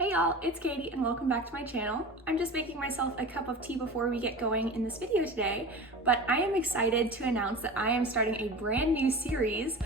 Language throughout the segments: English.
Hey y'all, it's Katie and welcome back to my channel. I'm just making myself a cup of tea before we get going in this video today, but I am excited to announce that I am starting a brand new series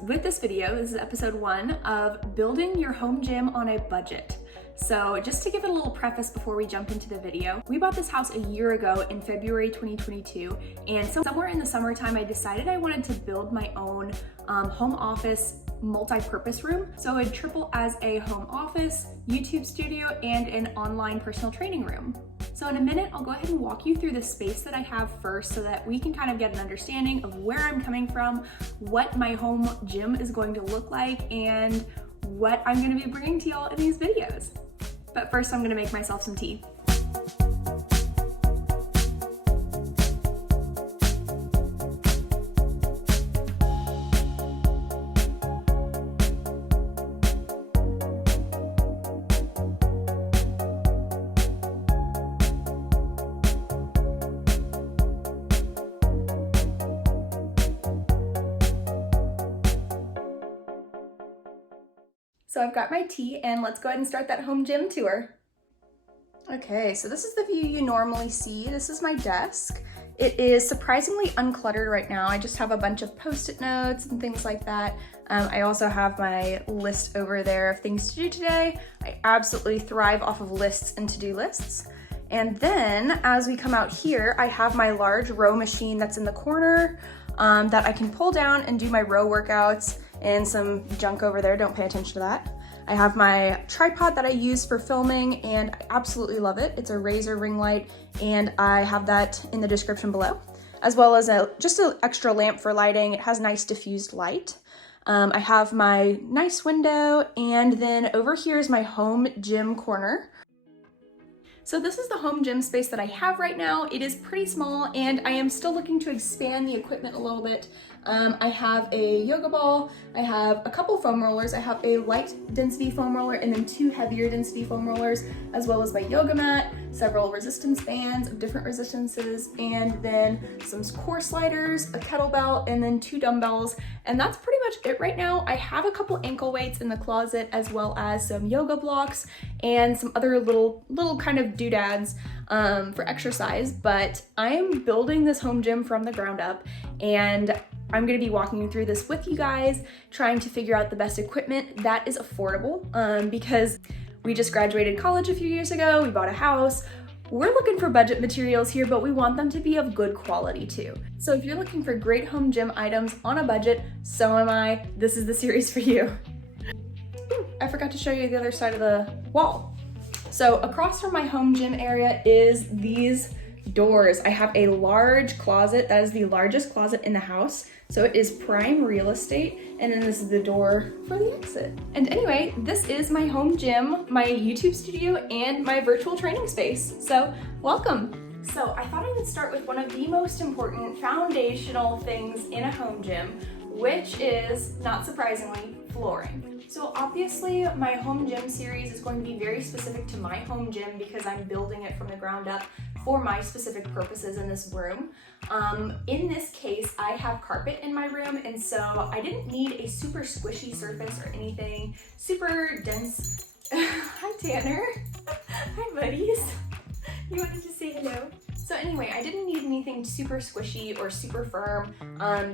with this video. This is episode 1 of building your home gym on a budget. So just to give it a little preface before we jump into the video, we bought this house a year ago in February 2022, and somewhere in the summertime I decided I wanted to build my own home office multi-purpose room. So it'd triple as a home office, YouTube studio, and an online personal training room. So in a minute, I'll go ahead and walk you through the space that I have first so that we can kind of get an understanding of where I'm coming from, what my home gym is going to look like, and what I'm going to be bringing to y'all in these videos. But first, I'm going to make myself some tea. So I've got my tea and let's go ahead and start that home gym tour. Okay, so this is the view you normally see. This is my desk. It is surprisingly uncluttered right now. I just have a bunch of post-it notes and things like that. I also have my list over there of things to do today. I absolutely thrive off of lists and to-do lists. And then as we come out here, I have my large row machine that's in the corner that I can pull down and do my row workouts, and some junk over there, don't pay attention to that. I have my tripod that I use for filming and I absolutely love it. It's a Razer ring light and I have that in the description below, as well as just an extra lamp for lighting. It has nice diffused light. I have my nice window, and then over here is my home gym corner. So this is the home gym space that I have right now. It is pretty small and I am still looking to expand the equipment a little bit. I have a yoga ball, I have a couple foam rollers, I have a light density foam roller and then 2 heavier density foam rollers, as well as my yoga mat, several resistance bands of different resistances, and then some core sliders, a kettlebell, and then 2 dumbbells. And that's pretty much it right now. I have a couple ankle weights in the closet, as well as some yoga blocks and some other little kind of doodads for exercise, but I'm building this home gym from the ground up, and I'm going to be walking you through this with you guys, trying to figure out the best equipment that is affordable, because we just graduated college a few years ago, we bought a house. We're looking for budget materials here, but we want them to be of good quality too. So if you're looking for great home gym items on a budget, so am I. This is the series for you. Ooh, I forgot to show you the other side of the wall. So across from my home gym area is these doors. I have a large closet. That is the largest closet in the house. So it is prime real estate. And then this is the door for the exit. And anyway, this is my home gym, my YouTube studio, and my virtual training space. So welcome. So I thought I would start with one of the most important foundational things in a home gym, which is, not surprisingly, flooring. So obviously my home gym series is going to be very specific to my home gym because I'm building it from the ground up for my specific purposes in this room. In this case, I have carpet in my room, and so I didn't need a super squishy surface or anything super dense. Hi Tanner. Hi buddies. You wanted to say hello? So anyway, I didn't need anything super squishy or super firm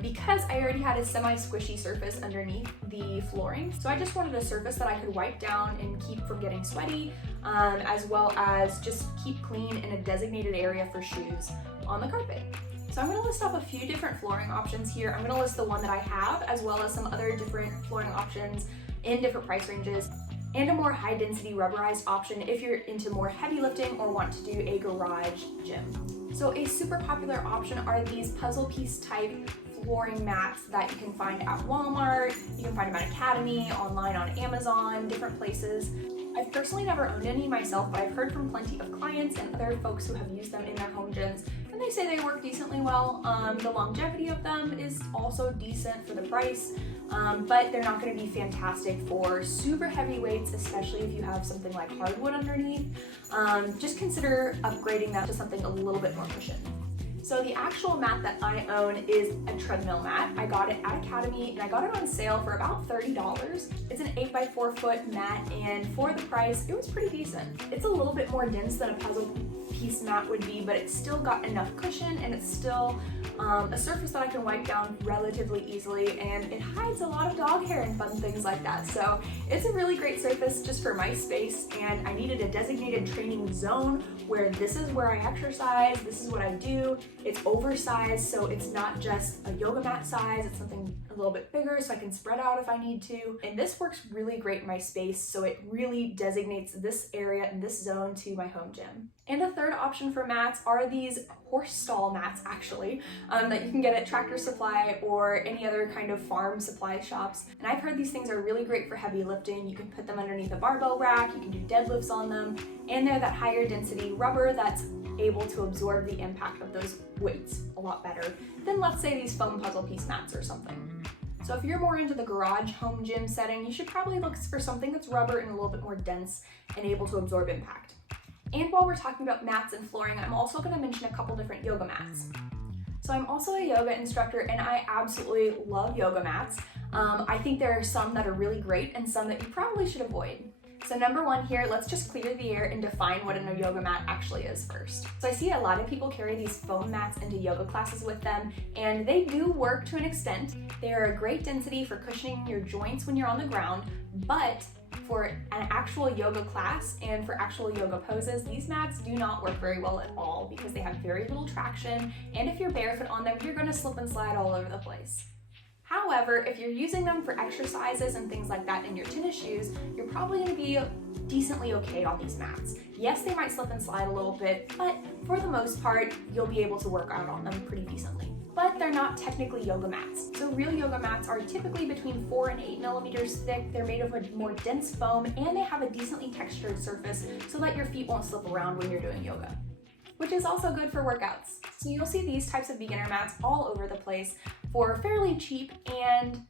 because I already had a semi-squishy surface underneath the flooring. So I just wanted a surface that I could wipe down and keep from getting sweaty, as well as just keep clean in a designated area for shoes on the carpet. So I'm gonna list off a few different flooring options here. I'm gonna list the one that I have, as well as some other different flooring options in different price ranges, and a more high density rubberized option if you're into more heavy lifting or want to do a garage gym. So a super popular option are these puzzle piece type flooring mats that you can find at Walmart, you can find them at Academy, online on Amazon, different places. I've personally never owned any myself, but I've heard from plenty of clients and other folks who have used them in their home gyms, and they say they work decently well. The longevity of them is also decent for the price, but they're not going to be fantastic for super heavy weights, especially if you have something like hardwood underneath. Just consider upgrading that to something a little bit more cushioned. So the actual mat that I own is a treadmill mat. I got it at Academy and I got it on sale for about $30. It's an 8x4 foot mat, and for the price, it was pretty decent. It's a little bit more dense than a puzzle piece mat would be, but it's still got enough cushion, and it's still a surface that I can wipe down relatively easily, and it hides a lot of dog hair and fun things like that. So it's a really great surface just for my space, and I needed a designated training zone where this is where I exercise, this is what I do. It's oversized, so it's not just a yoga mat size, it's something a little bit bigger so I can spread out if I need to. And this works really great in my space, so it really designates this area and this zone to my home gym. And a third option for mats are these horse stall mats, actually, that you can get at Tractor Supply or any other kind of farm supply shops. And I've heard these things are really great for heavy lifting. You can put them underneath a barbell rack, you can do deadlifts on them, and they're that higher density rubber that's able to absorb the impact of those weights a lot better than, let's say, these foam puzzle piece mats or something. So if you're more into the garage home gym setting, you should probably look for something that's rubber and a little bit more dense and able to absorb impact. And while we're talking about mats and flooring, I'm also going to mention a couple different yoga mats. So I'm also a yoga instructor, and I absolutely love yoga mats. I think there are some that are really great and some that you probably should avoid. So number one here, let's just clear the air and define what a yoga mat actually is first. So I see a lot of people carry these foam mats into yoga classes with them, and they do work to an extent. They are a great density for cushioning your joints when you're on the ground, but for an actual yoga class and for actual yoga poses, these mats do not work very well at all because they have very little traction, and if you're barefoot on them, you're going to slip and slide all over the place. However, if you're using them for exercises and things like that in your tennis shoes, you're probably going to be decently okay on these mats. Yes, they might slip and slide a little bit, but for the most part, you'll be able to work out on them pretty decently. But they're not technically yoga mats. So real yoga mats are typically between 4 and 8 millimeters thick. They're made of a more dense foam, and they have a decently textured surface so that your feet won't slip around when you're doing yoga, which is also good for workouts. So you'll see these types of beginner mats all over the place for fairly cheap, and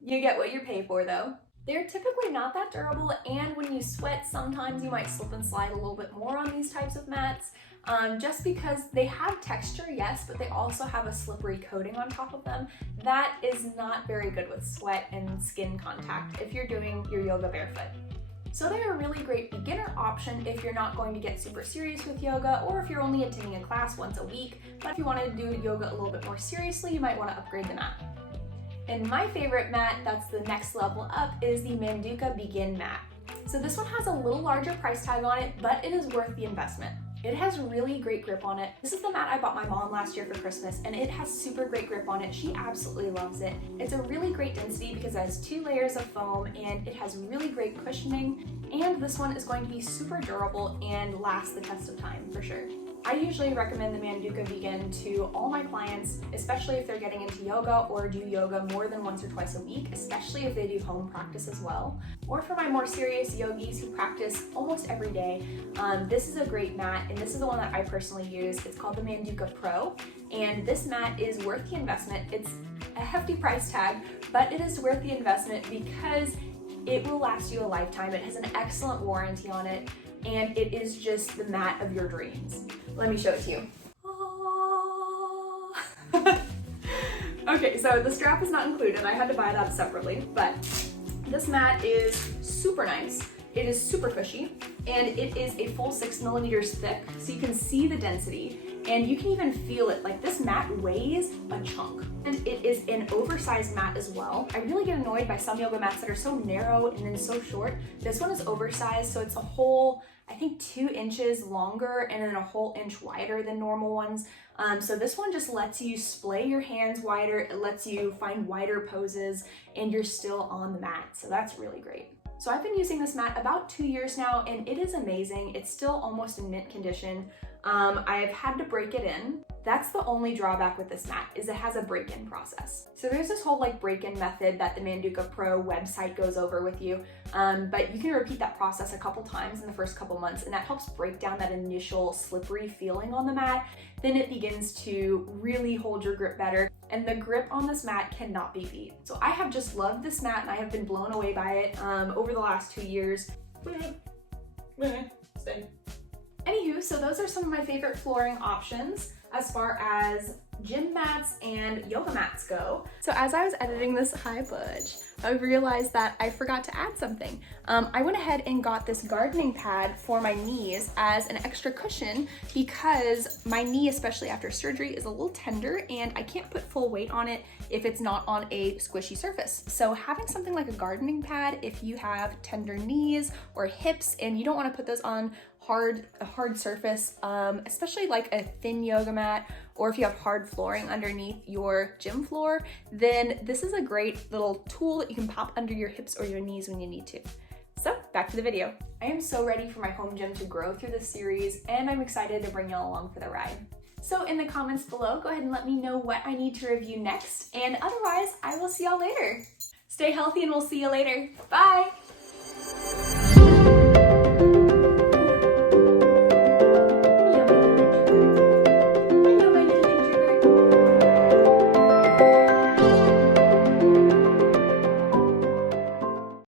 you get what you pay for though. They're typically not that durable, and when you sweat, sometimes you might slip and slide a little bit more on these types of mats, just because they have texture, yes, but they also have a slippery coating on top of them. That is not very good with sweat and skin contact if you're doing your yoga barefoot. So they're a really great beginner option if you're not going to get super serious with yoga, or if you're only attending a class once a week, but if you want to do yoga a little bit more seriously, you might want to upgrade the mat. And my favorite mat that's the next level up is the Manduka Begin mat. So this one has a little larger price tag on it, but it is worth the investment. It has really great grip on it. This is the mat I bought my mom last year for Christmas, and it has super great grip on it. She absolutely loves it. It's a really great density because it has 2 layers of foam, and it has really great cushioning, and this one is going to be super durable and last the test of time for sure. I usually recommend the Manduka Begin to all my clients, especially if they're getting into yoga or do yoga more than once or twice a week, especially if they do home practice as well. Or for my more serious yogis who practice almost every day, this is a great mat, and this is the one that I personally use. It's called the Manduka Pro, and this mat is worth the investment. It's a hefty price tag, but it is worth the investment because it will last you a lifetime. It has an excellent warranty on it, and it is just the mat of your dreams. Let me show it to you. Okay, so the strap is not included. I had to buy that separately, but this mat is super nice. It is super cushy, and it is a full 6 millimeters thick, so you can see the density, and you can even feel it. Like, this mat weighs a chunk, and it is an oversized mat as well. I really get annoyed by some yoga mats that are so narrow and then so short. This one is oversized, so it's a whole, I think, 2 inches longer and then a whole inch wider than normal ones. So this one just lets you splay your hands wider, it lets you find wider poses, and you're still on the mat, so that's really great. So I've been using this mat about 2 years now, and it is amazing. It's still almost in mint condition. I've had to break it in. That's the only drawback with this mat, is it has a break-in process. So there's this whole break-in method that the Manduka Pro website goes over with you, but you can repeat that process a couple times in the first couple months, and that helps break down that initial slippery feeling on the mat. Then it begins to really hold your grip better, and the grip on this mat cannot be beat. So I have just loved this mat, and I have been blown away by it over the last 2 years. Anywho, so those are some of my favorite flooring options. as far as gym mats and yoga mats go. So as I was editing this high budge, I realized that I forgot to add something. I went ahead and got this gardening pad for my knees as an extra cushion because my knee, especially after surgery, is a little tender and I can't put full weight on it if it's not on a squishy surface. So having something like a gardening pad, if you have tender knees or hips and you don't want to put those on a hard surface, especially like a thin yoga mat, or if you have hard flooring underneath your gym floor, then this is a great little tool that you can pop under your hips or your knees when you need to. So back to the video. I am so ready for my home gym to grow through this series, and I'm excited to bring y'all along for the ride. So in the comments below, go ahead and let me know what I need to review next, and otherwise, I will see y'all later. Stay healthy and we'll see you later. Bye!